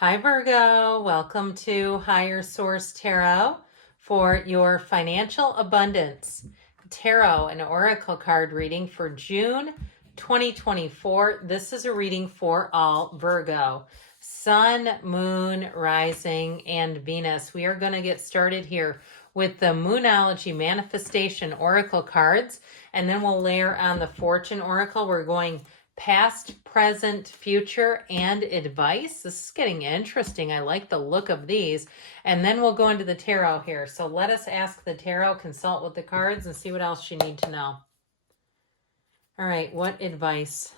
Hi, Virgo. Welcome to Higher Source Tarot for your financial abundance tarot and oracle card reading for June 2024. This is a reading for all Virgo, Sun, Moon, Rising, and Venus. We are going to get started here with the Moonology Manifestation Oracle cards, and then we'll layer on the Fortune Oracle. We're going past, present, future, and advice. This is getting interesting. I like the look of these. And then we'll go into the tarot here. So let us ask the tarot, consult with the cards, and see what else you need to know. All right, what advice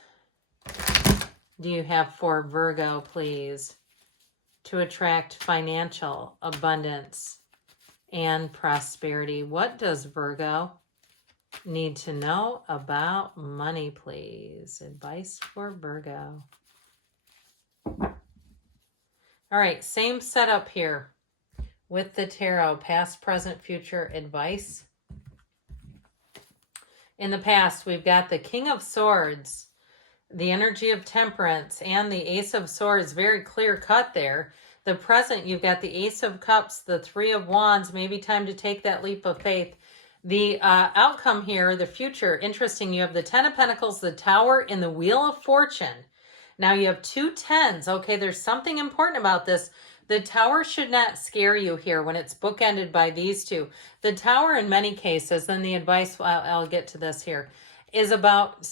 do you have for Virgo, please, to attract financial abundance and prosperity? What does Virgo need to know about money, please? Advice for Virgo. All right, same setup here with the tarot, past, present, future advice. In the past, we've got the King of Swords, the energy of temperance, and the Ace of Swords, very clear cut there. The present, you've got the Ace of Cups, the Three of Wands, maybe time to take that leap of faith. The outcome here, the future, interesting. You have the Ten of Pentacles, the Tower, and the Wheel of Fortune. Now you have two tens. Okay, there's something important about this. The Tower should not scare you here when it's bookended by these two. The Tower, in many cases, and the advice, I'll get to this here, is about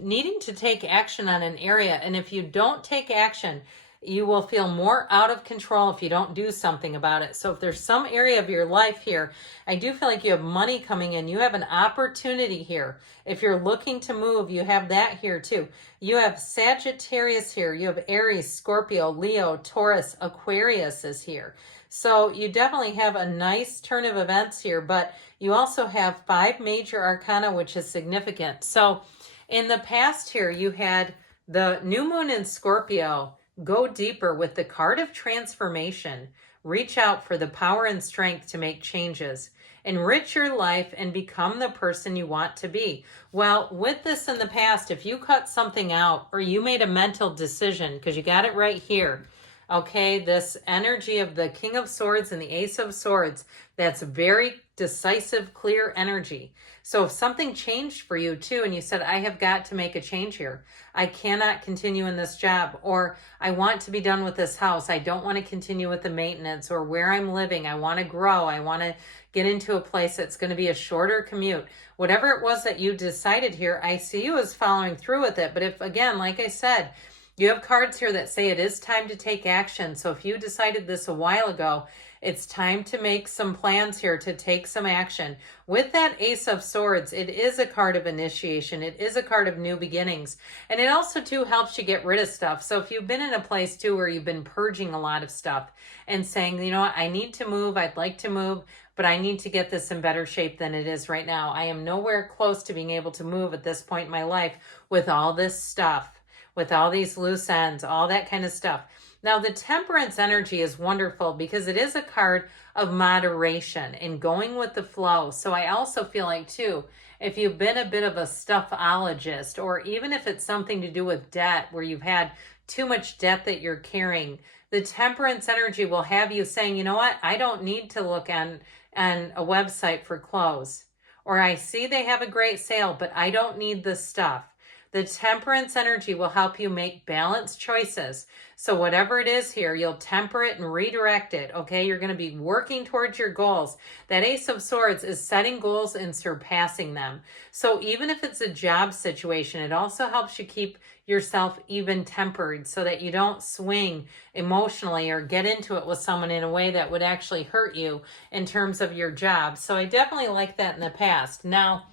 needing to take action on an area. And if you don't take action, you will feel more out of control if you don't do something about it. So if there's some area of your life here, I do feel like you have money coming in. You have an opportunity here. If you're looking to move, you have that here too. You have Sagittarius here. You have Aries, Scorpio, Leo, Taurus, Aquarius is here. So you definitely have a nice turn of events here, but you also have 5 major arcana, which is significant. So in the past here, you had the new moon in Scorpio. Go deeper with the card of transformation. Reach out for the power and strength to make changes. Enrich your life and become the person you want to be. Well, with this in the past, if you cut something out or you made a mental decision, because you got it right here, okay, this energy of the King of Swords and the Ace of Swords, that's very decisive, clear energy. So if something changed for you too, and you said, I have got to make a change here. I cannot continue in this job, or I want to be done with this house. I don't want to continue with the maintenance or where I'm living. I want to grow. I want to get into a place that's going to be a shorter commute. Whatever it was that you decided here, I see you as following through with it. But if, again, like I said, you have cards here that say it is time to take action. So if you decided this a while ago, it's time to make some plans here to take some action. With that Ace of Swords, it is a card of initiation. It is a card of new beginnings. And it also, too, helps you get rid of stuff. So if you've been in a place, too, where you've been purging a lot of stuff and saying, you know what, I need to move, I'd like to move, but I need to get this in better shape than it is right now. I am nowhere close to being able to move at this point in my life with all this stuff, with all these loose ends, all that kind of stuff. Now, the Temperance energy is wonderful because it is a card of moderation and going with the flow. So I also feel like, too, if you've been a bit of a stuffologist, or even if it's something to do with debt, where you've had too much debt that you're carrying, the Temperance energy will have you saying, you know what, I don't need to look on a website for clothes. Or I see they have a great sale, but I don't need this stuff. The Temperance energy will help you make balanced choices. So whatever it is here, you'll temper it and redirect it, okay? You're going to be working towards your goals. That Ace of Swords is setting goals and surpassing them. So even if it's a job situation, it also helps you keep yourself even tempered so that you don't swing emotionally or get into it with someone in a way that would actually hurt you in terms of your job. So I definitely like that in the past. Now,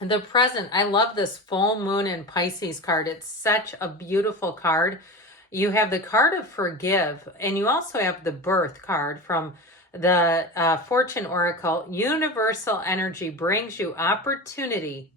the present, I love this full moon in Pisces card. It's such a beautiful card. You have the card of forgive, and you also have the birth card from the Fortune Oracle. Universal energy brings you opportunity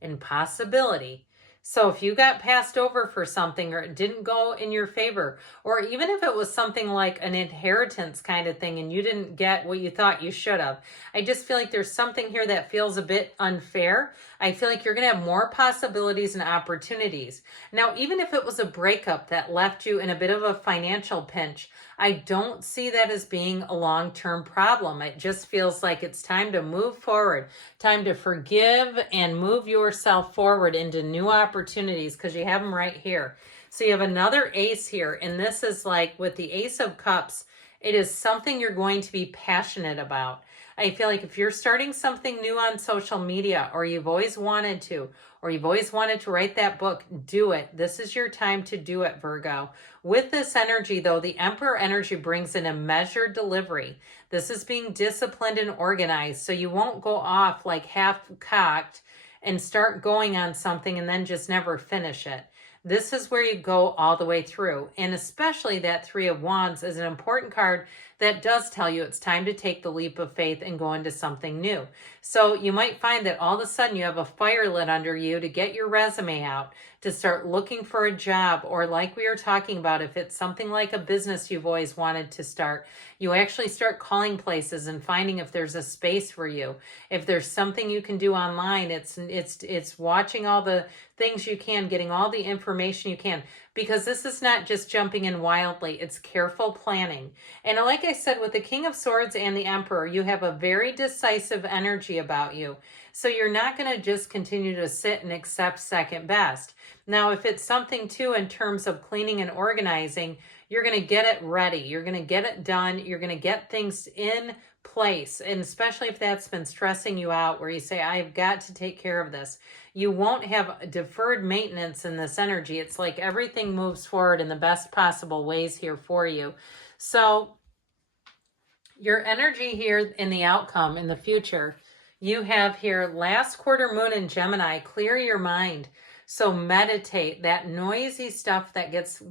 and possibility So if you got passed over for something or it didn't go in your favor, or even if it was something like an inheritance kind of thing and you didn't get what you thought you should have, I just feel like there's something here that feels a bit unfair. I feel like you're going to have more possibilities and opportunities. Now, even if it was a breakup that left you in a bit of a financial pinch, I don't see that as being a long-term problem. It just feels like it's time to move forward, time to forgive and move yourself forward into new opportunities because you have them right here. So you have another ace here, and this is like with the Ace of Cups, it is something you're going to be passionate about. I feel like if you're starting something new on social media, or you've always wanted to, or you've always wanted to write that book, do it. This is your time to do it, Virgo. With this energy, though, the Emperor energy brings in a measured delivery. This is being disciplined and organized, so you won't go off like half-cocked and start going on something and then just never finish it. This is where you go all the way through. And especially that Three of Wands is an important card that does tell you it's time to take the leap of faith and go into something new. So you might find that all of a sudden you have a fire lit under you to get your resume out, to start looking for a job, or like we were talking about, if it's something like a business you've always wanted to start, you actually start calling places and finding if there's a space for you. If there's something you can do online, it's watching all the things you can, getting all the information you can, because this is not just jumping in wildly, it's careful planning. And like I said, with the King of Swords and the Emperor, you have a very decisive energy about you. So you're not going to just continue to sit and accept second best. Now, if it's something too in terms of cleaning and organizing, you're going to get it ready. You're going to get it done. You're going to get things in place. And especially if that's been stressing you out, where you say, I've got to take care of this. You won't have deferred maintenance in this energy. It's like everything moves forward in the best possible ways here for you. So your energy here in the outcome in the future, you have here last quarter moon in Gemini, clear your mind. So meditate. That noisy stuff that gets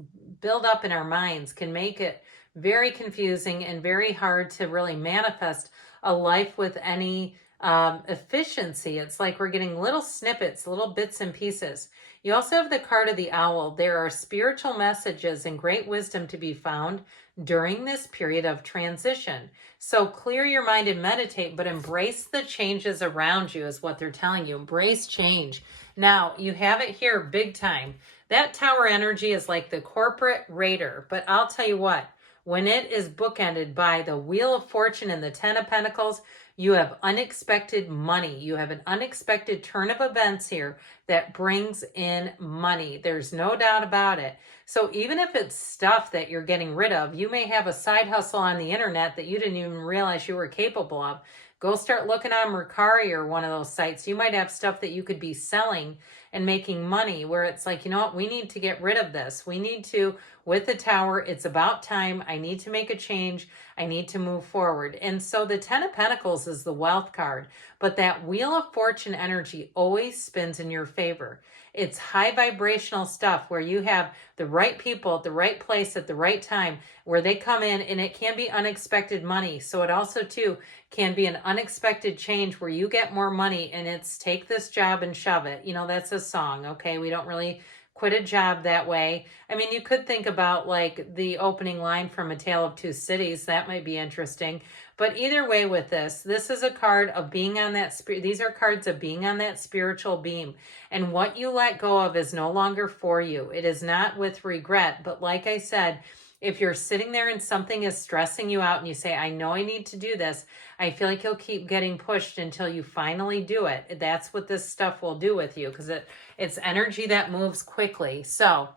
built up in our minds can make it very confusing and very hard to really manifest a life with any efficiency. It's like we're getting little snippets, little bits and pieces. You also have the card of the owl. There are spiritual messages and great wisdom to be found during this period of transition. So clear your mind and meditate, but embrace the changes around you is what they're telling you. Embrace change. Now, you have it here big time. That Tower energy is like the corporate raider, but I'll tell you what, when it is bookended by the Wheel of Fortune and the Ten of Pentacles, you have unexpected money. You have an unexpected turn of events here that brings in money. There's no doubt about it. So even if it's stuff that you're getting rid of, you may have a side hustle on the internet that you didn't even realize you were capable of. Go start looking on Mercari or one of those sites. You might have stuff that you could be selling and making money, where it's like, you know what, we need to get rid of this. We need to, with the Tower, it's about time. I need to make a change. I need to move forward. And so the Ten of Pentacles is the wealth card, but that Wheel of Fortune energy always spins in your favor. It's high vibrational stuff where you have the right people at the right place at the right time, where they come in, and it can be unexpected money. So it also too can be an unexpected change where you get more money, and it's take this job and shove it. You know, that's a song, okay? We don't really quit a job that way. I mean, you could think about like the opening line from A Tale of Two Cities. That might be interesting. But either way with this is a card of being on that these are cards of being on that spiritual beam. And what you let go of is no longer for you. It is not with regret. But like I said, if you're sitting there and something is stressing you out and you say, I know I need to do this, I feel like you'll keep getting pushed until you finally do it. That's what this stuff will do with you, because it's energy that moves quickly. So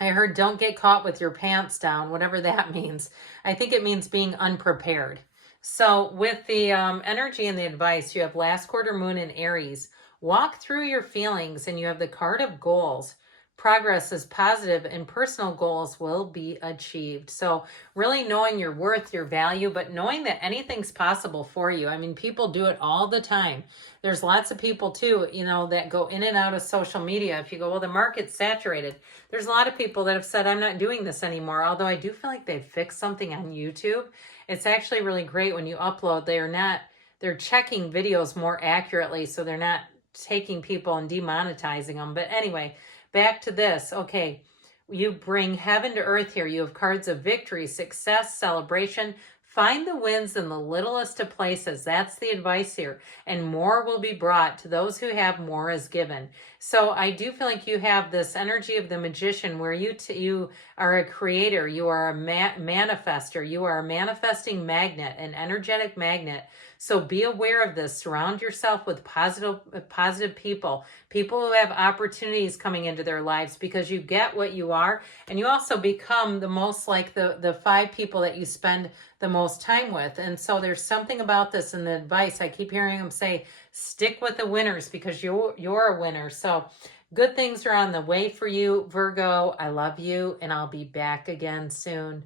I heard don't get caught with your pants down, whatever that means. I think it means being unprepared. So with the energy and the advice, you have last quarter moon in Aries. Walk through your feelings, and you have the card of goals. Progress is positive and personal goals will be achieved. So really knowing your worth, your value, but knowing that anything's possible for you. I mean, people do it all the time. There's lots of people too, you know, that go in and out of social media. If you go, well, the market's saturated. There's a lot of people that have said, I'm not doing this anymore. Although I do feel like they've fixed something on YouTube. It's actually really great when you upload. They're checking videos more accurately. So they're not taking people and demonetizing them. But anyway, back to this. Okay, you bring heaven to earth here. You have cards of victory, success, celebration. Find the wins in the littlest of places. That's the advice here. And more will be brought to those who have, more is given. So I do feel like you have this energy of the magician where you are a creator. You are a manifester. You are a manifesting magnet, an energetic magnet. So be aware of this. Surround yourself with positive people, people who have opportunities coming into their lives, because you get what you are. And you also become the most like the 5 people that you spend the most time with. And so there's something about this in the advice. I keep hearing them say, stick with the winners, because you're a winner. So good things are on the way for you, Virgo. I love you, and I'll be back again soon.